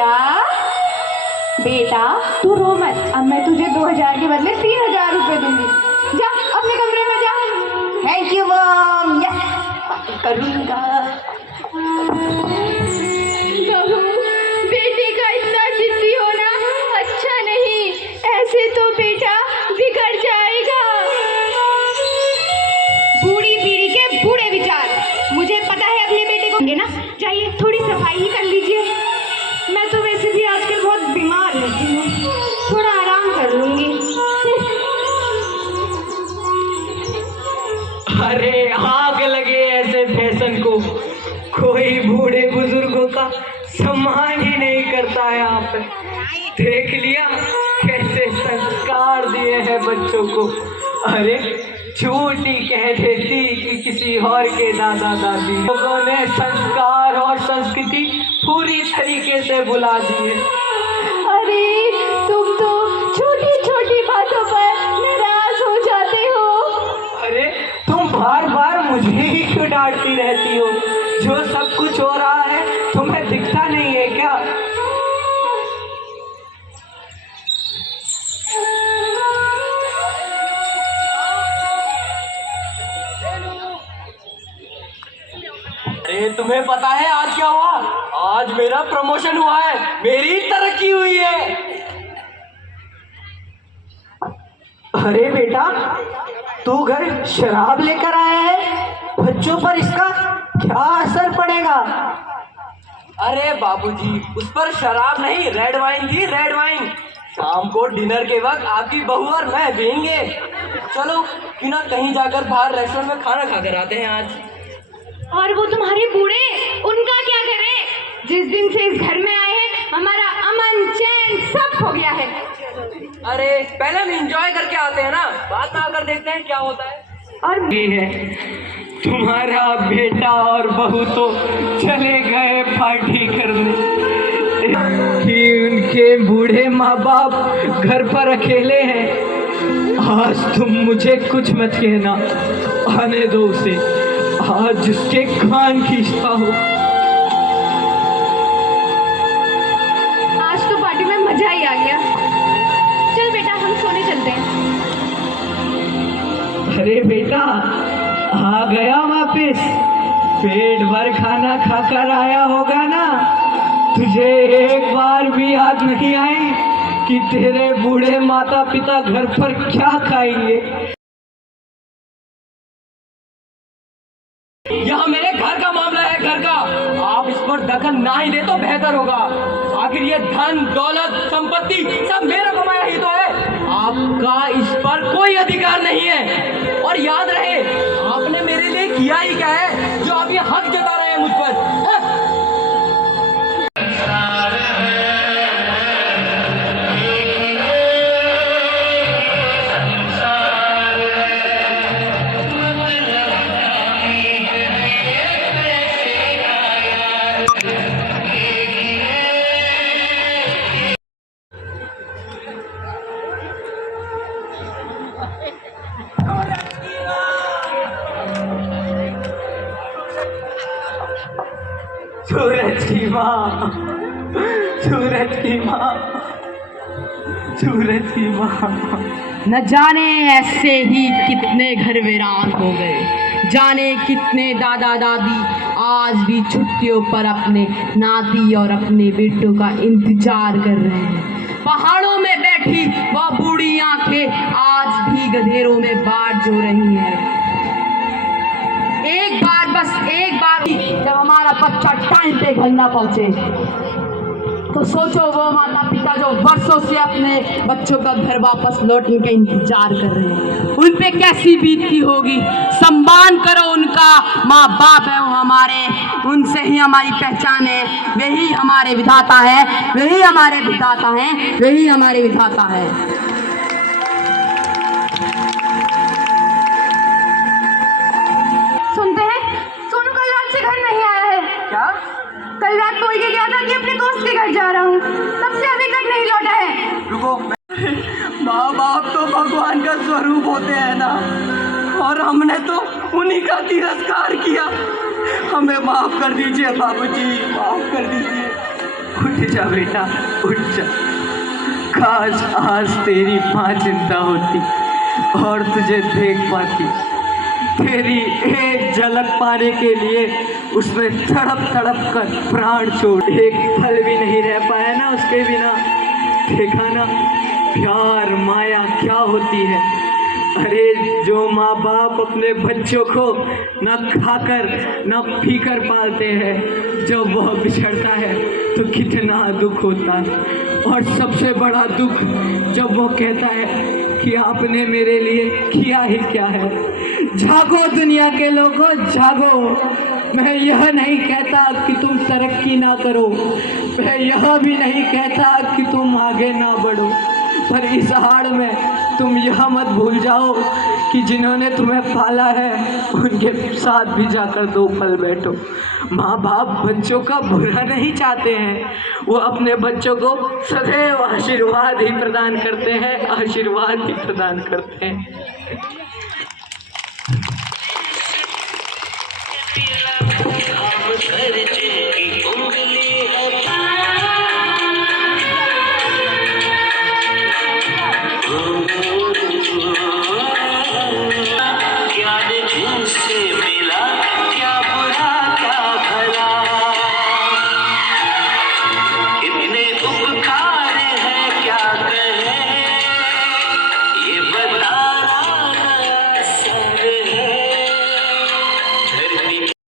बेटा बेटा तू रो मत, अब मैं तुझे 2000 के बदले 3000 रुपये दूंगी। जा अपने कमरे में जा। थैंक यू मॉम, यस करूँगा। बहू बेटे का इतना जिद्दी होना अच्छा नहीं, ऐसे तो बेटा बिगड़ जाएगा। बूढ़ी पीढ़ी के बूढ़े विचार, मुझे पता है अपने बेटे को ना चाहिए, थोड़ी सफाई ही कर लीजिए। मैं तो वैसे भी आजकल बहुत बीमार रहती हूँ, थोड़ा आराम कर लूंगी। अरे आग लगे ऐसे फैशन को, कोई बूढ़े बुजुर्गों का सम्मान ही नहीं करता है। यहाँ पे देख लिया कैसे संस्कार दिए हैं बच्चों को। अरे झूठी कह देती कि किसी और के दादा दादी, लोगों ने संस्कार और संस्कृति पूरी तरीके से भुला दी है। अरे तुम तो छोटी छोटी बातों पर नाराज हो जाते हो। अरे तुम बार बार मुझे ही क्यों डांटती रहती हो? जो सब कुछ हो रहा है तुम्हें दिखता नहीं है क्या? अरे तुम्हें पता है आज क्या हुआ? आज मेरा प्रमोशन हुआ है, मेरी तरक्की हुई है। अरे बेटा तू घर शराब लेकर आया है, बच्चों पर इसका क्या असर पड़ेगा? अरे बाबूजी उस पर शराब नहीं, रेड वाइन थी, रेड वाइन। शाम को डिनर के वक्त आपकी बहू और मैं पियेंगे। चलो क्यों ना कहीं जाकर बाहर रेस्टोरेंट में खाना खाकर आते हैं आज। और वो तुम्हारे बूढ़े, उनका क्या करें? जिस दिन से इस घर में आए हैं हमारा अमन चैन सब खो गया है। अरे पहले हम एंजॉय करके आते हैं ना, बाद में आकर देखते हैं क्या होता है। और ये है तुम्हारा बेटा और बहू तो चले गए पार्टी करने कि उनके बूढ़े माँ बाप घर पर अकेले हैं। आज तुम मुझे कुछ मत कहना, आने दो उसे, आज उसके कान खींचता हो। आज तो पार्टी में मजा ही आ गया। चल बेटा हम सोने चलते हैं। अरे बेटा आ गया वापिस, पेट भर खाना खाकर आया होगा ना? तुझे एक बार भी याद नहीं आई कि तेरे बूढ़े माता पिता घर पर क्या खाएंगे? यहाँ मेरे घर का मामला है, घर का। आप इस पर दखल ना ही दे तो बेहतर होगा। आखिर ये धन दौलत संपत्ति सब मेरा कमाया ही तो है, आपका इस पर कोई अधिकार नहीं है। और याद रहे आपने मेरे लिए किया ही क्या है जो आप ये हक जता रहे हैं मुझ पर? सूरज की माँ, सूरज की माँ, सूरज की माँ। न जाने ऐसे ही कितने घर वीरान हो गए, जाने कितने दादा दादी आज भी छुट्टियों पर अपने नाती और अपने बेटों का इंतजार कर रहे हैं। पहाड़ों में बैठी वह बूढ़ी आंखें आज भी गधेरों में बाट जो रही हैं। एक बार, बस एक बार जब हमारा बच्चा टाइम पे घर ना पहुंचे तो सोचो वो माता पिता जो वर्षों से अपने बच्चों का घर वापस लौटने का इंतजार कर रहे हैं, उन पे कैसी बीतती होगी। सम्मान करो उनका, माँ बाप है वो हमारे, उनसे ही हमारी पहचान है, वही हमारे विधाता है, वही हमारे विधाता हैं, वही हमारे विधाता है। सुनते हैं सोनू कल रात से घर नहीं आया है। क्या? कल रात बोल के गया था कि अपने दोस्त के घर जा रहा हूँ, तब से अभी तक नहीं लौटा है। रुको, माँ बाप तो भगवान का स्वरूप होते हैं ना, और हमने तो उन्हीं का तिरस्कार किया। हमें माफ कर दीजिए बाबूजी, माफ कर दीजिए। उठ जा बेटा, उठ जा। काश आज तेरी माँ जिंदा होती और तुझे देख पाती। तेरी एक झलक पाने के लिए उसने तड़प तड़प कर प्राण छोड़, एक पल भी नहीं रह पाया ना उसके बिना। देखा ना प्यार माया क्या होती है। अरे जो माँ बाप अपने बच्चों को ना खाकर ना पीकर पालते हैं, जब वह बिछड़ता है तो कितना दुख होता है। और सबसे बड़ा दुख जब वो कहता है कि आपने मेरे लिए किया ही क्या है। जागो दुनिया के लोगों, जागो। मैं यह नहीं कहता कि तुम तरक्की ना करो, मैं यह भी नहीं कहता कि तुम आगे ना बढ़ो, पर इस आड़ में तुम यह मत भूल जाओ कि जिन्होंने तुम्हें पाला है उनके साथ भी जाकर दो पल बैठो। माँ बाप बच्चों का बुरा नहीं चाहते हैं, वो अपने बच्चों को सदैव आशीर्वाद ही प्रदान करते हैं, आशीर्वाद ही प्रदान करते हैं।